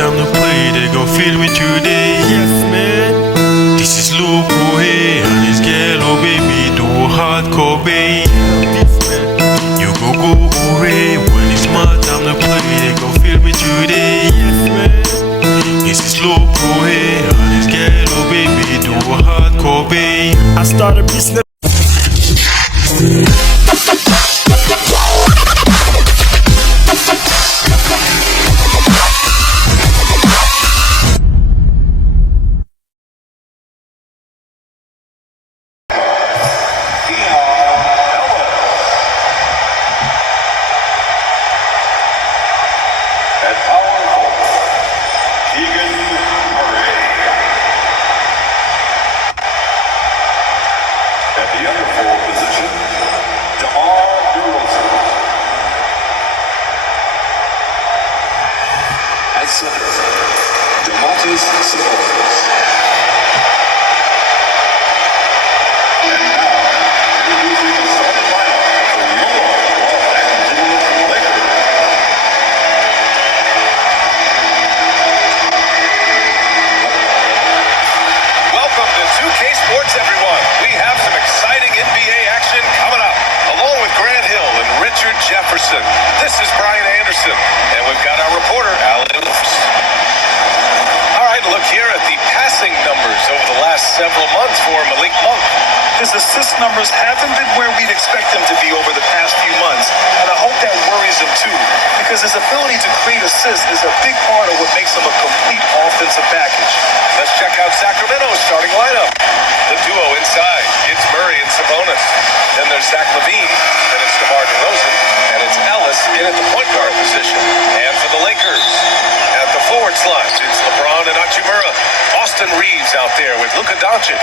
time to play, they gon' feel me today. Yes, man. This is Lupo here, and it's yellow, baby, do a hardcore, babe. You go away when it's my time to play, they gon' feel me today. Yes, man. This is Lupo here, and it's yellow, baby, do a hardcore, babe. I started business. This is Brian Anderson, and we've got our reporter, Alan. All right, look here at the passing numbers over the last several months for Malik Monk. His assist numbers haven't been where we'd expect them to be over the past few months, and I hope that worries him too, because his ability to create assists is a big part of what makes him a complete offensive package. Let's check out Sacramento's starting lineup. The duo inside, it's Murray and Sabonis. Then there's Zach LaVine, then it's DeMar DeRozan, and it's Ellis in at the point guard position. And for the Lakers, at the forward slots, it's LeBron and Hachimura. Austin Reeves out there with Luka Doncic.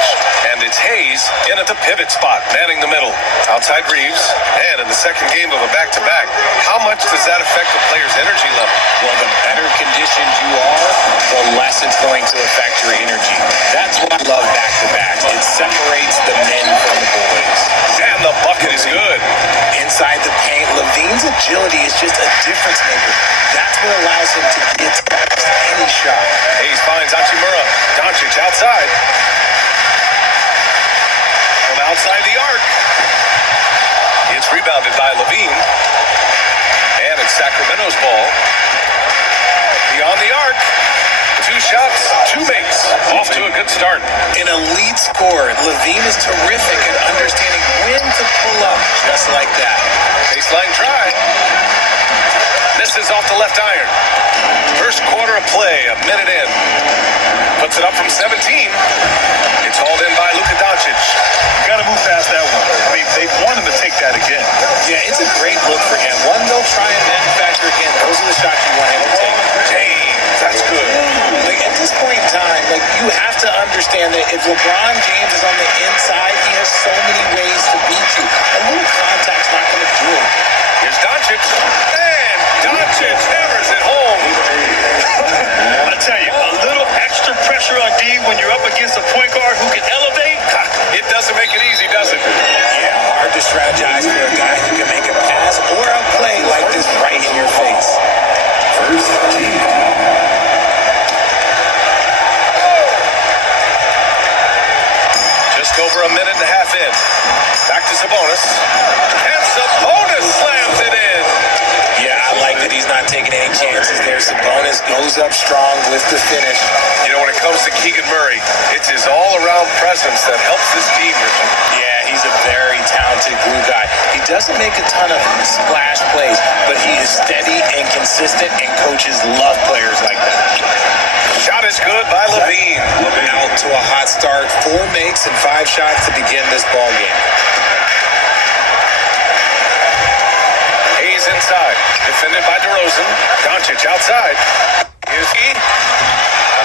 And it's Hayes in at the pivot spot, manning the middle. Outside Reeves, and in the second game of a back-to-back, how much does that affect the player's energy level? Well, the better conditioned you are, the less it's going to affect your energy. That's why I love back-to-backs. It separates the men from the boys. And the bucket is good. Inside the paint, LaVine's agility is just a difference maker. That's what allows him to get past any shot. Hayes finds Hachimura. Doncic outside. From outside the arc. It's rebounded by LaVine. And it's Sacramento's ball. Beyond the arc. 2 shots, 2 makes. Off to a good start. An elite scorer. LaVine is terrific at understanding when to pull up just like that. Baseline drive. Misses off the left iron. First quarter of play, a minute in. Puts it up from 17. It's hauled in by Luka Doncic. Got to move past that one. I mean, they want him to take that again. Yeah, it's a great look for him. One they'll try and manufacture again. Those are the shots you want him to take. That's good. Like, at this point in time, like, you have to understand that if LeBron James is on the inside, he has so many ways to beat you. A little contact's not going to do it. Here's Doncic. And Doncic hammers it home. I tell you, a little extra pressure on D when you're up against a point guard who can elevate. It doesn't make it easy, does it? Yeah, hard to strategize for a guy who can make a pass or a play like this right in your face. First team. Just over a minute and a half in. Back to Sabonis. And Sabonis slams it in. Yeah, I like that he's not taking any chances there. Sabonis goes up strong with the finish. You know, when it comes to Keegan Murray, it's his all-around presence that helps this team, Richard. Yeah, he's a very talented glue guy. He doesn't make a ton of splash plays, but he is steady and consistent, and coaches love players like that. Shot is good by LaVine. Out to a hot start. 4 makes and 5 shots to begin this ball game. Hayes inside. Defended by DeRozan. Doncic outside. Here's he.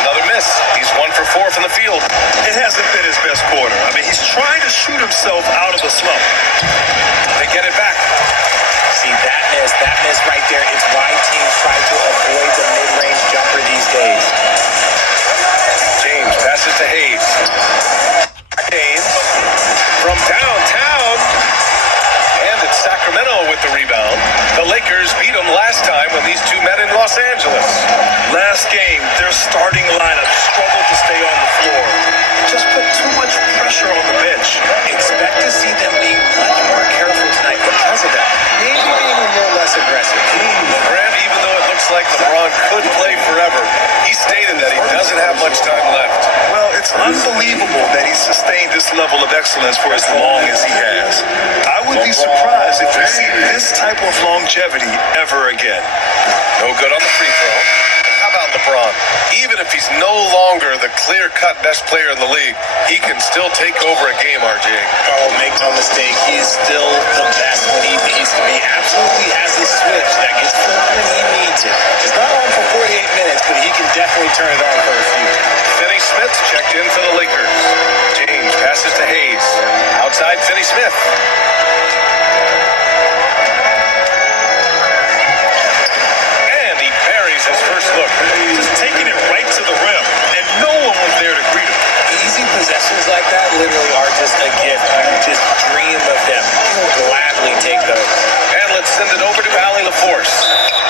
Another miss. He's 1 for 4 from the field. It hasn't been his best quarter. I mean, he's trying to shoot himself out of the slump. They get it back. See, that miss right there, it's why teams try to avoid the mid-range jumper these days. James passes to Hayes. Hayes from downtown. sustained this level of excellence for as long as he has. I would be surprised if we see this type of longevity ever again. No good on the free throw. How about LeBron? Even if he's no longer the clear-cut best player in the league, he can still take over a game, RJ. Oh, make no mistake, he is still the best when he needs to be. Absolutely has a switch that gets flipped when he needs it. He's not on for 48 minutes, but he can definitely turn it on for a few. Finney Smith checked in for the Lakers. James passes to Hayes. Outside Finney Smith. And he parries his first look. Just taking it right to the rim, and no one was there to greet him. Easy possessions like that literally are just a gift. You just dream of them. You'll gladly take those. And let's send it over to Allie LaForce.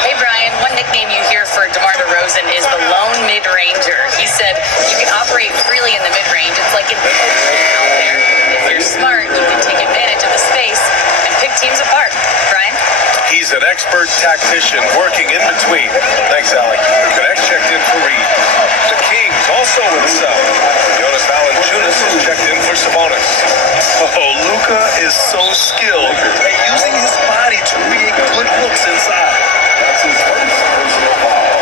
Hey, Brian, one nickname you hear for DeMar DeRozan is the lone mid-ranger. He said you can operate freely in the mid-range. It's like an ocean out there. If you're smart, you can take advantage of the space and pick teams apart. Brian? He's an expert tactician working in between. Thanks, Allie. Connect checked in for Reed. The Kings also with a sub. Jonas Valanciunas is checked in for Sabonis. Oh, Luka is so skilled at using his body to create good looks inside. That's his first personal foul.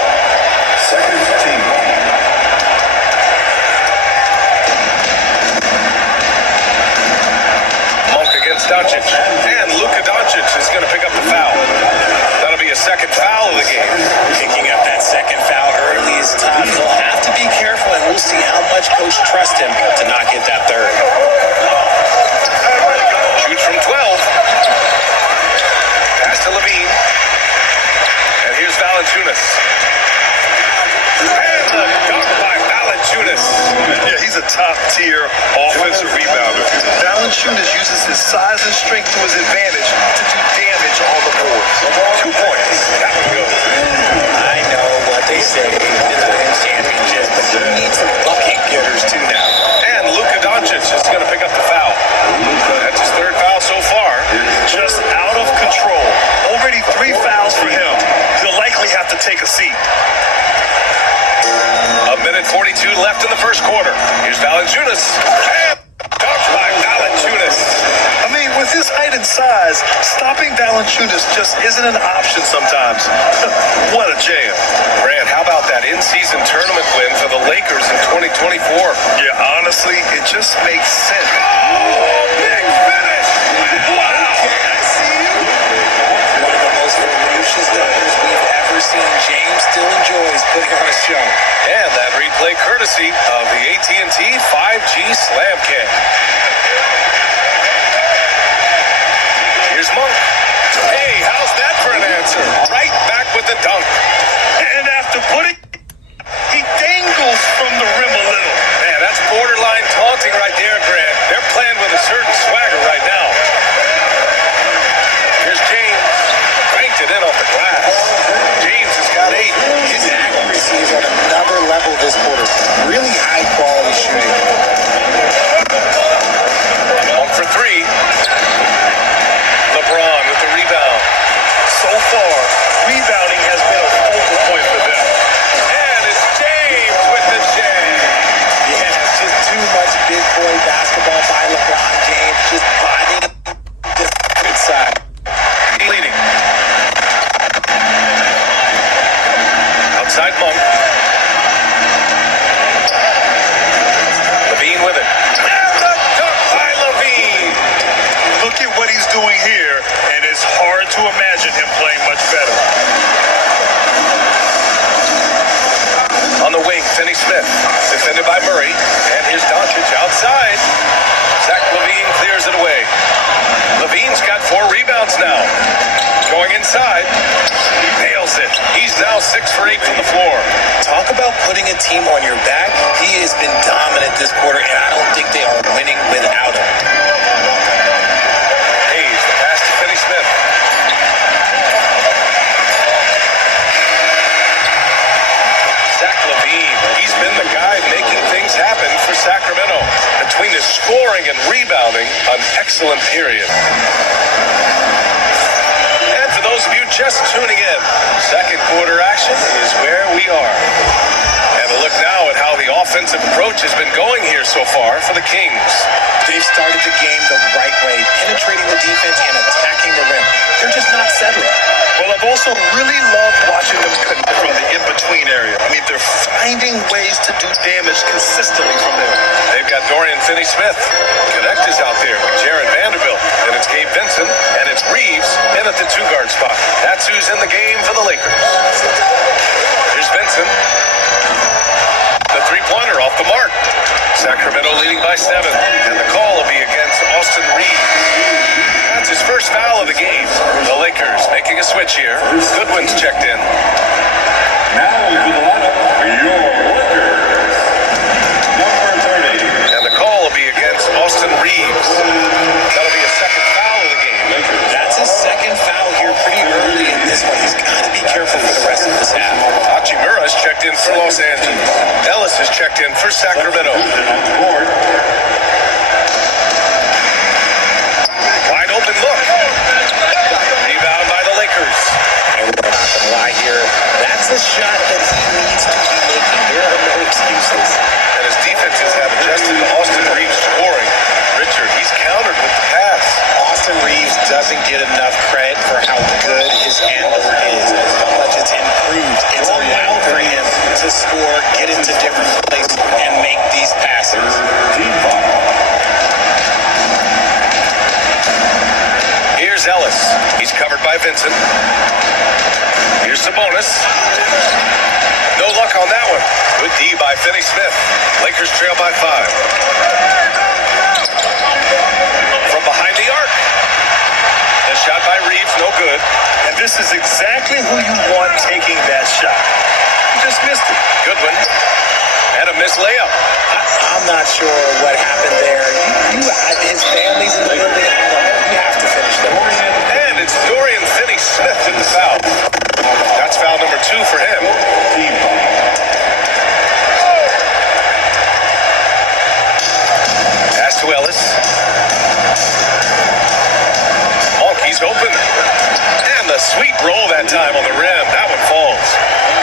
Second team. Monk against Doncic. And Luka Doncic is going to pick up the foul. That'll be a second foul of the game. Picking up that second foul early is tough. He'll have to be careful, and we'll see how much coach trusts him to not get that third. Shoots from 12. Pass to Levine. And here's Valanciunas. And the dunk by Valanciunas. Yeah, he's a top-tier offensive rebounder. Valanciunas uses his size and strength to his advantage to do damage on the boards. 2 points. That one goes. I know what they say in the men's championship, but he needs some bucket getters too now. And Luka Doncic is going to pick up the foul. That's his third foul so far. Just out of control. Already 3 fouls for him. He'll likely have to take a seat. A minute 42 left in the first quarter. Here's Valanciunas. And dunked by Valanciunas. I mean, with his height and size, stopping Valanciunas just isn't an option sometimes. What a jam. Grant, how about that in-season tournament win for the Lakers in 2024? Yeah, honestly, it just makes sense. Oh, big finish! Wow! I see you. One of the most ferocious dunkers we've ever seen. James still enjoys putting on a show. And that replay courtesy of the AT&T 5G Slam Cam. Here's Monk. Hey, how's that for an answer? Right back with the dunk. And after putting, he dangles from the rim a little. Man, that's borderline taunting right there, Grant. They're playing with a certain swagger right now. Here's James. Banked it in off the glass. James has got 8. His accuracy is at another level this quarter. Really high quality shooting. Monk for 3. LeBron with the rebound. So far, rebounding has been a focal point for them. And it's James with the jam. Yeah, just too much big boy basketball by LeBron James. Just bodying the good side. Leading. Outside Monk. Levine with it. And the dunk by Levine. Look at what he's doing here, and it's hard to imagine him playing much better. On the wing, Finney Smith. Defended by Murray. And here's Doncic outside. Zach Levine clears it away. Levine's got 4 rebounds now. Going inside. He nails it. He's now 6 for 8 from the floor. Talk about putting a team on your back. He has been dominant this quarter, and I don't think they are winning without him. Hayes, the pass to Finney Smith. Zach Levine, he's been the guy making things happen for Sacramento. Between his scoring and rebounding, an excellent period. And for those of you just tuning in, second quarter action is where we are. And a look now at how the offensive approach has been going here so far for the Kings. started the game the right way, penetrating the defense and attacking the rim. They're just not settling. Well, I've also really loved watching them connect from the in-between area. I mean, they're finding ways to do damage consistently from there. They've got Dorian Finney-Smith. Connect is out there with Jared Vanderbilt. And it's Gabe Vincent. And it's Reeves in at the two-guard spot. That's who's in the game for the Lakers. Here's Vincent. The three-pointer off the mark. Sacramento leading by 7. And the call will be against Austin Reeves. That's his first foul of the game. The Lakers making a switch here. Goodwin's checked in. Now into the lineup, your Lakers. Number 30. And the call will be against Austin Reeves. That'll be a second foul of the game. That's his second foul here pretty early in this one. He's got to be careful for the rest of this half. Hachimura's checked in for Los Angeles. Ellis is checked in for Sacramento. On the board. Wide open look. Rebound by the Lakers. And we're not going to lie here. That's a shot that he needs to be making. There are no excuses. And his defenses have adjusted to Austin Reeves scoring. Richard, he's countered with the pass. Austin Reeves doesn't get enough credit for how good his handle is, how much it's improved. It's allowed for him to score, get into different places, and make these passes. Team foul. Here's Ellis. He's covered by Vincent. Here's Sabonis. No luck on that one. Good D by Finney-Smith. Lakers trail by 5. From behind the arc. The shot by Reeves, no good. And this is exactly who you want taking that shot. You just missed it. Goodwin. And a missed layup. I'm not sure what happened there. His family's in the building. You have to finish that. And it's Dorian Finney-Smith in the foul. That's foul number 2 for him. Team foul. Pass to Ellis. Monkey's open. And the sweet roll that time on the rim. That one falls.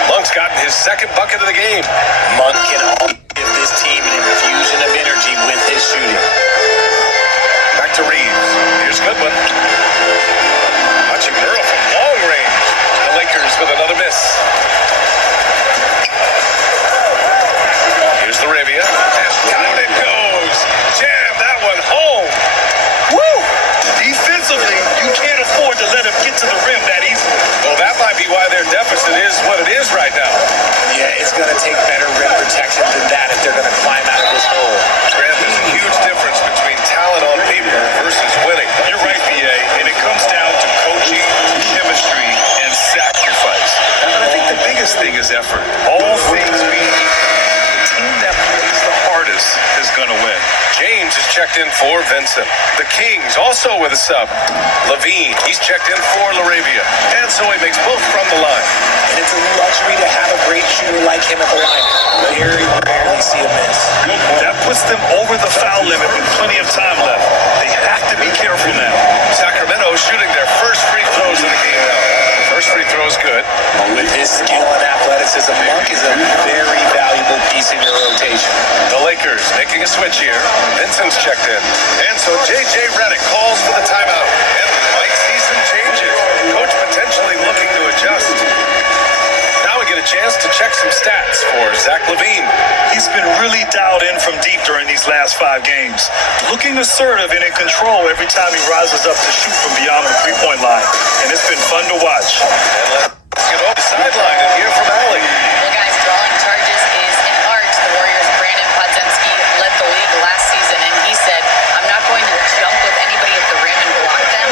Monk's gotten his second bucket of the game. Monk can also give this team an infusion of energy with his shooting. Back to Reeves. Here's Goodwin. Watching Burrow from long range. The Lakers with another miss. Here's Laravia. Down it goes. Jam that one home. Woo! Defensively, you can't afford to let him get to the rim that easily. Well, that might be why their deficit is what it is right now. Yeah, it's going to take better rim protection than that if they're going to climb out of this hole. Graham, there's a huge difference between talent on paper versus winning. You're right, BA, and it comes down to coaching, chemistry, and sacrifice. And I think the biggest thing is effort. All things being equal, the team that plays the hardest is going to win. James is checked in for Vincent. The Kings also with a sub. Levine, he's checked in for Laravia. And so he makes both from the line. And it's a luxury to have a great shooter like him at the line. Very rarely see a miss. That puts them over the foul limit with plenty of time left. They have to be careful now. Sacramento shooting their first free throws of the game now. First free throw is good. With his skill and athleticism, Monk is a very valuable piece in your rotation. The Lakers making a switch here. Vincent's checked in. And so J.J. Redick calls for the timeout. And we might see some changes. Coach potentially looking to adjust. Now we get a chance to check some stats for Zach LaVine. He's been really dialed in from deep during these last 5 games. Looking assertive and in control every time he rises up to shoot from beyond the three-point line. And it's been fun to watch. And let's get over the sideline and hear from Allie. Well, guys, drawing charges is an art. The Warriors' Brandon Podziemski led the league last season, and he said, "I'm not going to jump with anybody at the rim and block them.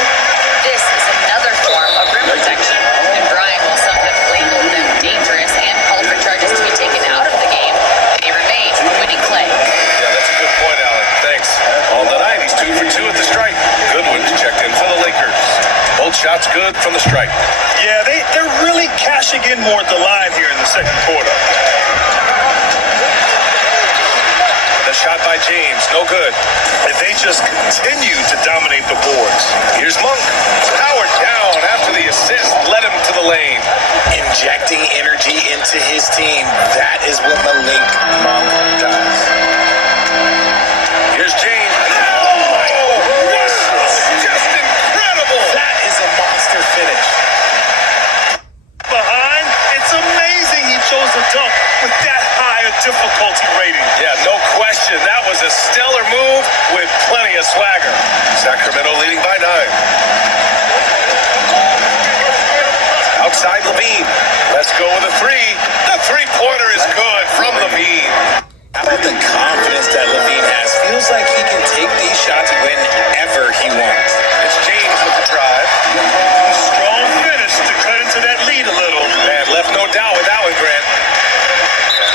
This is another form of rim protection." And Brian, while some have labeled them dangerous and called for charges to be taken out of the game, they remain a winning play. Yeah, that's a good point, Allie. Thanks. On the night, he's 2 for 2 at the stripe. Goodwin's checked in for the Lakers. Both shots good from the stripe. Yeah, they're really cashing in more at the line here in the second quarter. The shot by James, no good. And they just continue to dominate the boards. Here's Monk. Powered down after the assist led him to the lane. Injecting energy into his team. That is what Malik Monk does. Here's James. Oh, about the confidence that Levine has? Feels like he can take these shots whenever he wants. It's James with the drive. Strong finish to cut into that lead a little. And left no doubt with that one, Grant.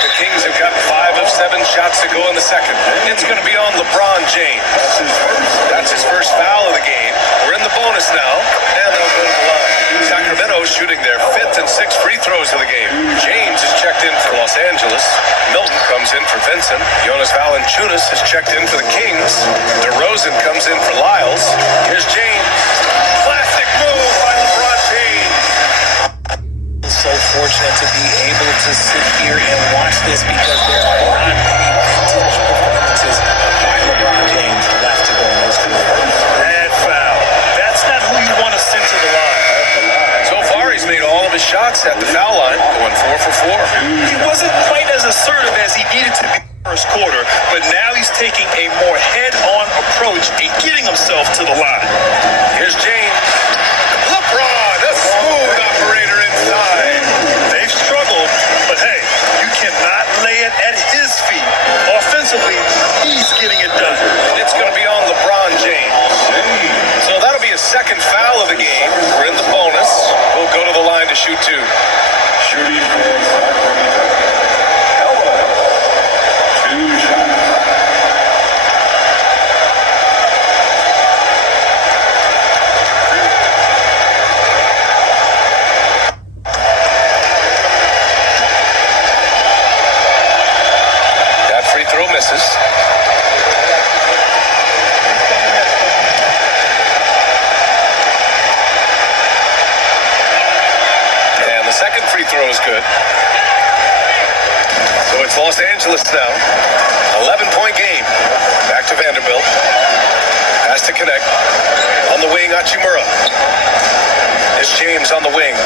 The Kings have got 5 of 7 shots to go in the second. It's going to be on LeBron James. That's his first foul of the game. We're in the bonus now, and they'll go to the line. Sacramento shooting their 5th and 6th free throws of the game. James is checked in for Los Angeles. Milton comes in for Vincent. Jonas Valanciunas is checked in for the Kings. DeRozan comes in for Lyles. Here's James. Classic move by LeBron James. So fortunate to be able to sit here and watch this because there are not many vintage performances by LeBron James left to go in those two games. Bad foul. That's not who you want to send to the line. So far, he's made all of his shots at the foul line, going 4 for 4. He wasn't quite as assertive as he needed to be in the first quarter, but now he's taking a more head-on approach and getting himself to the line. Here's James. LeBron, a smooth operator inside. They've struggled, but hey, you cannot lay it at his feet. Offensively, he's getting it done. It's going to be on LeBron James. So that'll be his second foul of the game. We're in the bonus. We'll go to the line to shoot 2. Shooting for Sacramento. Ella. 2 shots. That free throw misses. And the second free throw is good. So it's Los Angeles now. 11-point game. Back to Vanderbilt. Has to connect. On the wing, Hachimura. It's James on the wing.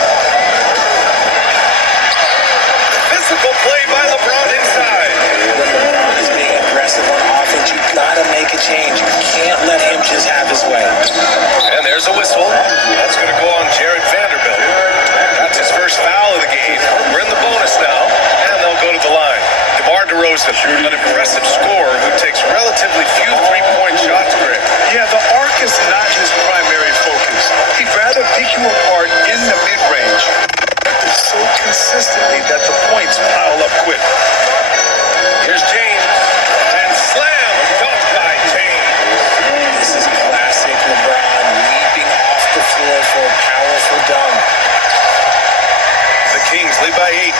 Physical play by LeBron inside. LeBron is being aggressive on offense. You gotta make a change. You can't let him just have his way. And there's a whistle. That's going to go on Jared Vanderbilt. That's his first foul of the game. We're in the bonus now, and they'll go to the line. DeMar DeRozan, an impressive scorer who takes relatively few three-point shots, Grant. Yeah, the arc is not his primary focus. He'd rather pick you apart in the mid-range so consistently that the points pile up quick. Here's James, and slam dunked by James. This is classic LeBron leaping off the floor for a powerful dunk. The Kings lead by 8.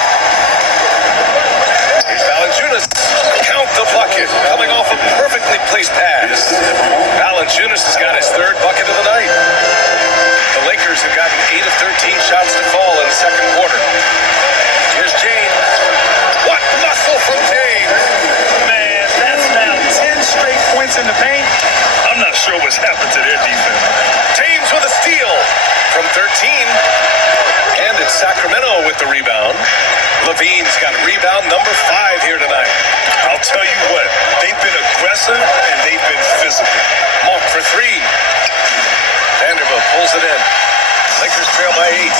Here's Valanciunas. Count the bucket. Coming off a perfectly placed pass. Valanciunas has got his 3rd bucket of the night. The Lakers have gotten 8 of 13 shots to fall in the second quarter. Here's James. What muscle from James? Man, that's now 10 straight points in the paint. I'm not sure what's happened to their defense. James with a steal from 13. And it's Sacramento with the rebound. Levine's got rebound number 5 here tonight. I'll tell you what, they've been aggressive and they've been physical. Monk for 3. Vanderbilt pulls it in. Lakers trail by 8.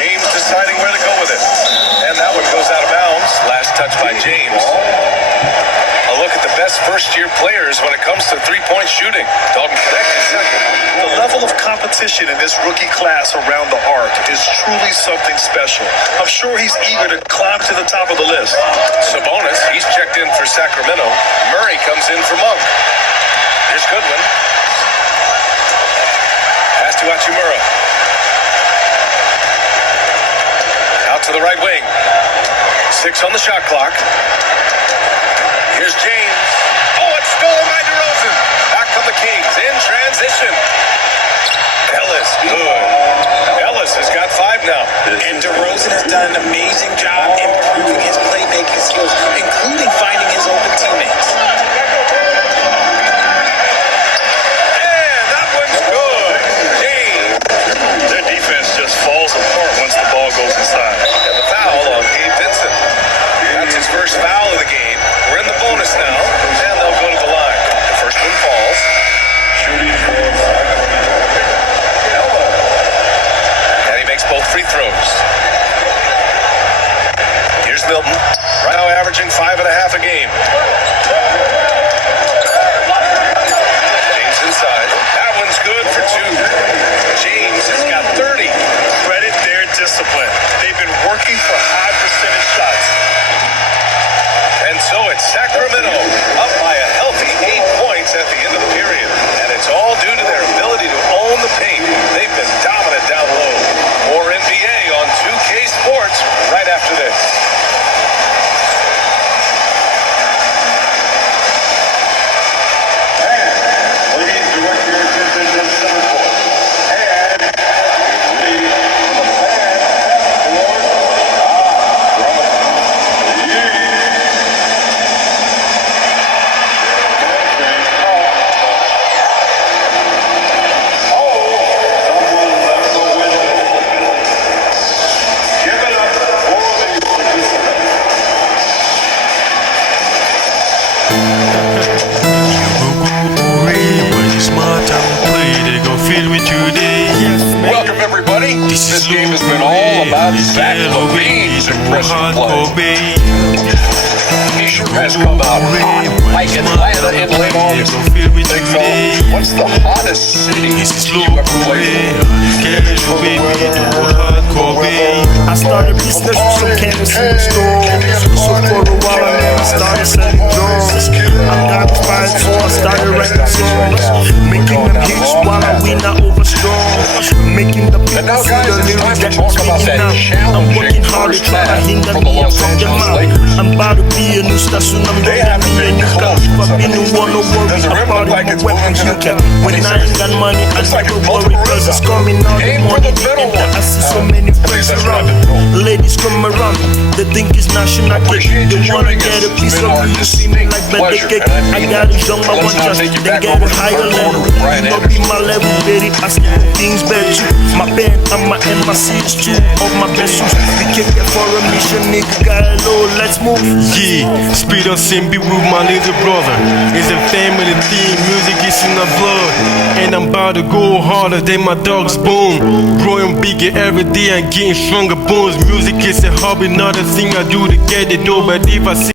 James deciding where to go with it. And that one goes out of bounds. Last touch by James. A look at the best first-year players when it comes to three-point shooting. Dalton Knecht is second. The level of competition in this rookie class around the arc is truly something special. I'm sure he's eager to climb to the top of the list. Sabonis, he's checked in for Sacramento. Murray comes in for Monk. Here's Goodwin. Pass to Hachimura. Out to the right wing. 6 on the shot clock. Here's James. Oh, it's stolen by DeRozan. Back come the Kings in transition. Ellis, good. Ellis has got 5 now. And DeRozan has done an amazing job improving his playmaking skills, including finding his open teammates. And that one's good. James. Their defense just falls apart once the ball goes inside. And the foul on Gabe Vincent. That's his first foul of the game. We're in the bonus now, and they'll go to the line. The first one falls. Shooting for Sacramento. Ella. And he makes both free throws. Milton, right now averaging 5.5 a game. James inside. That one's good for 2. James has got 30. Credit their discipline. They've been working for high percentage shots. And so it's Sacramento up by a healthy 8 points at the end of the period. And it's all due to their ability to own the paint. They've been dominant down low. More NBA on 2K Sports right after this. Please direct your attention to the center court. And lead the fan for Give it up for the participants. When you smart and play, they gon' feel me today. Welcome, everybody. This This is game has been all about Zach LaVine's impressive play. He sure has come out hot, like Atlanta in late August. Big fella, what's the hottest city you ever played I started business with some cannabis in the store. So for a while I never started selling drugs. I got inspired, so I started writing songs, making them hits while I win out over strong, making the people now, feel guys, the it's lyrics time to that talk I'm about speaking that out. I'm working hard to try to hinder for the me Los from the Angeles mouth. Lakers. I'm about to be a new star soon. I'm They gonna haven't be a been new car. close If I've to been in one, no worry. Does it I'm look party like with it's weapons moving you to can. the When I ain't got money, I Looks like never it's worry, multiple cause it's rings up. coming out the Aim for money. the middle And one. I see so many friends that's what around. I've been told. Ladies come around, they think it's national Appreciate cake. They you wanna joining get us. a piece It's been of our you, see me like pleasure, birthday cake. and I I mean got that. a young, I Let's want now just, take you then back get over a to higher third quarter level. with Brian You know, Anderson. be my level, baby. I still do things better too. My pen and my MIC is two of my best shoes. We came here for a mission, nigga. Got low, let's move. Yeah, speed up and be with my little brother. It's a family thing, music is in the blood. And I'm about to go harder than my dog's bone. Growing bigger every day and getting stronger bones. Music is a hobby, not a thing I do to get it though. But if I see